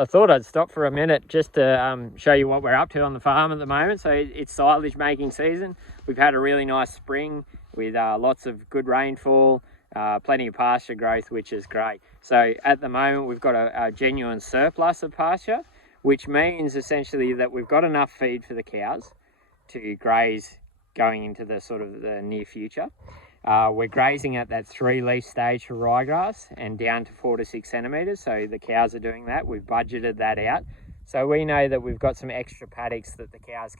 I thought I'd stop for a minute just to show you what we're up to on the farm at the moment. So it's silage making season. We've had a really nice spring with lots of good rainfall, plenty of pasture growth, which is great. So at the moment we've got a genuine surplus of pasture, which means essentially that we've got enough feed for the cows to graze going into the sort of the near future. We're grazing at that 3-leaf stage for ryegrass and down to 4 to 6 centimetres. So the cows are doing that. We've budgeted that out. So we know that we've got some extra paddocks that the cows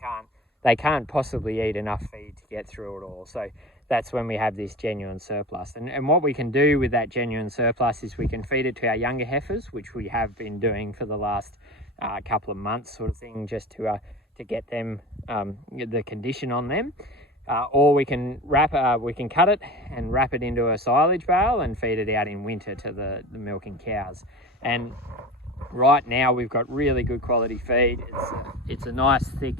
can't possibly eat enough feed to get through it all. So that's when we have this genuine surplus. And what we can do with that genuine surplus is we can feed it to our younger heifers, which we have been doing for the last couple of months sort of thing, just to get them the condition on them. Or we can cut it and wrap it into a silage bale and feed it out in winter to the milking cows. And right now we've got really good quality feed. It's a nice thick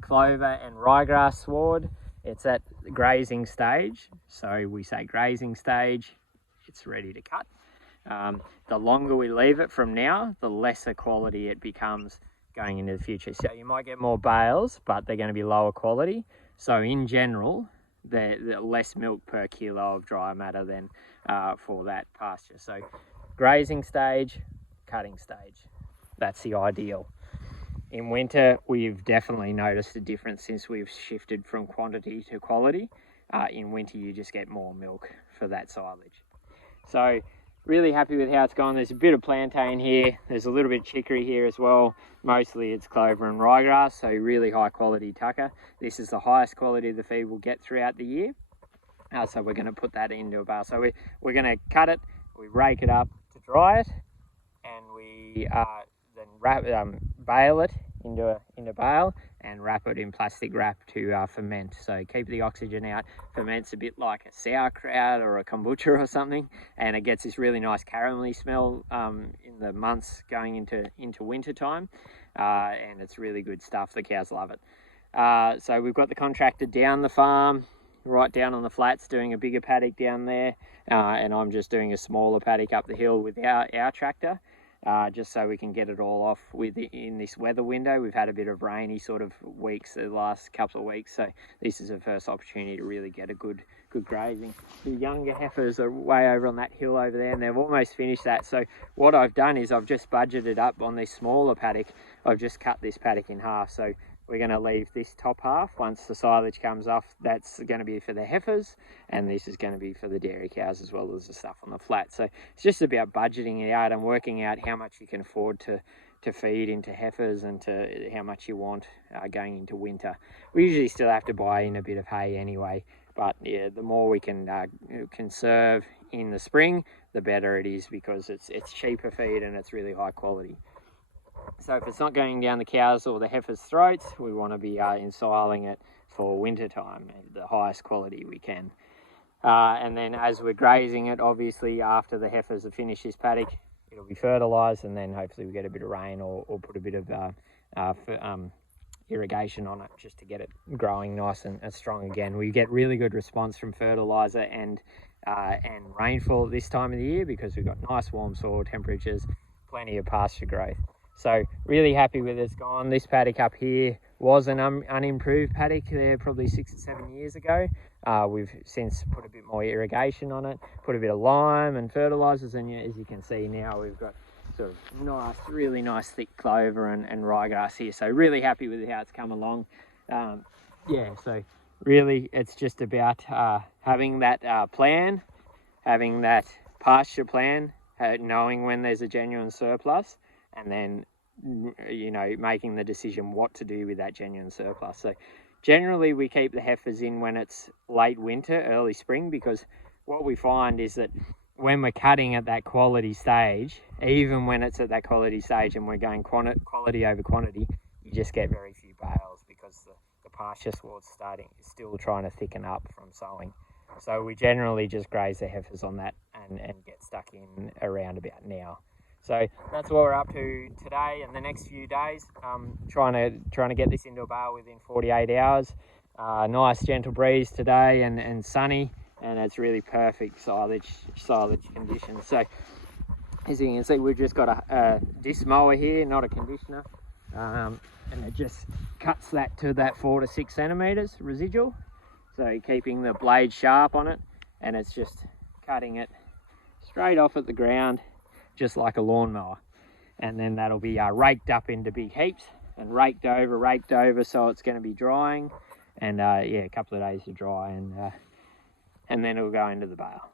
clover and ryegrass sward. It's at the grazing stage. So we say grazing stage, it's ready to cut. The longer we leave it from now, the lesser quality it becomes going into the future. So you might get more bales, but they're going to be lower quality. So in general, they're less milk per kilo of dry matter than for that pasture. So grazing stage, cutting stage, that's the ideal. In winter, we've definitely noticed a difference since we've shifted from quantity to quality. In winter, you just get more milk for that silage. So really happy with how it's gone. There's a bit of plantain here. There's a little bit of chicory here as well. Mostly it's clover and ryegrass, so really high quality tucker. This is the highest quality of the feed we'll get throughout the year. So we're going to put that into a bale. So we're going to cut it, we rake it up to dry it, and we then bale it into bale and wrap it in plastic wrap to ferment. So keep the oxygen out. Ferments a bit like a sauerkraut or a kombucha or something, and it gets this really nice caramelly smell in the months going into winter time, and it's really good stuff. The cows love it. So we've got the contractor down the farm, right down on the flats, doing a bigger paddock down there, and I'm just doing a smaller paddock up the hill with our tractor. Just so we can get it all off in this weather window. We've had a bit of rainy sort of weeks the last couple of weeks, so this is the first opportunity to really get a good grazing. The younger heifers are way over on that hill over there, and they've almost finished that. So what I've done is I've just budgeted up on this smaller paddock. I've just cut this paddock in half, so we're going to leave this top half. Once the silage comes off, that's going to be for the heifers, and this is going to be for the dairy cows as well as the stuff on the flat. So it's just about budgeting it out and working out how much you can afford to feed into heifers and to how much you want going into winter. We usually still have to buy in a bit of hay anyway, but yeah, the more we can conserve in the spring, the better it is, because it's cheaper feed and it's really high quality. So if it's not going down the cows or the heifers' throats, we want to be ensiling it for winter time, the highest quality we can. And then as we're grazing it, obviously after the heifers have finished this paddock, it'll be fertilised, and then hopefully we get a bit of rain or put a bit of irrigation on it just to get it growing nice and strong again. We get really good response from fertiliser and rainfall this time of the year because we've got nice warm soil temperatures, plenty of pasture growth. So really happy with it's gone. This paddock up here was an unimproved paddock there probably 6 or 7 years ago. We've since put a bit more irrigation on it, put a bit of lime and fertilisers, and as you can see now we've got sort of nice, really nice thick clover and ryegrass here. So really happy with how it's come along. Yeah, so really it's just about having that plan, having that pasture plan, knowing when there's a genuine surplus, and then, you know, making the decision what to do with that genuine surplus. So generally we keep the heifers in when it's late winter, early spring, because what we find is that when we're cutting at that quality stage, even when it's at that quality stage and we're going quality over quantity, you just get very few bales because the pasture sward's still trying to thicken up from sowing. So we generally just graze the heifers on that and get stuck in around about now. So that's what we're up to today and the next few days. Trying to get this into a bale within 48 hours. Nice gentle breeze today and sunny, and it's really perfect silage conditions. So As you can see, we've just got a disc mower here, not a conditioner, and it just cuts that to that 4 to 6 centimeters residual, so keeping the blade sharp on it, and it's just cutting it straight off at the ground just like a lawnmower. And then that'll be raked up into big heaps and raked over, so it's going to be drying, and yeah, a couple of days to dry, and then it'll go into the bale.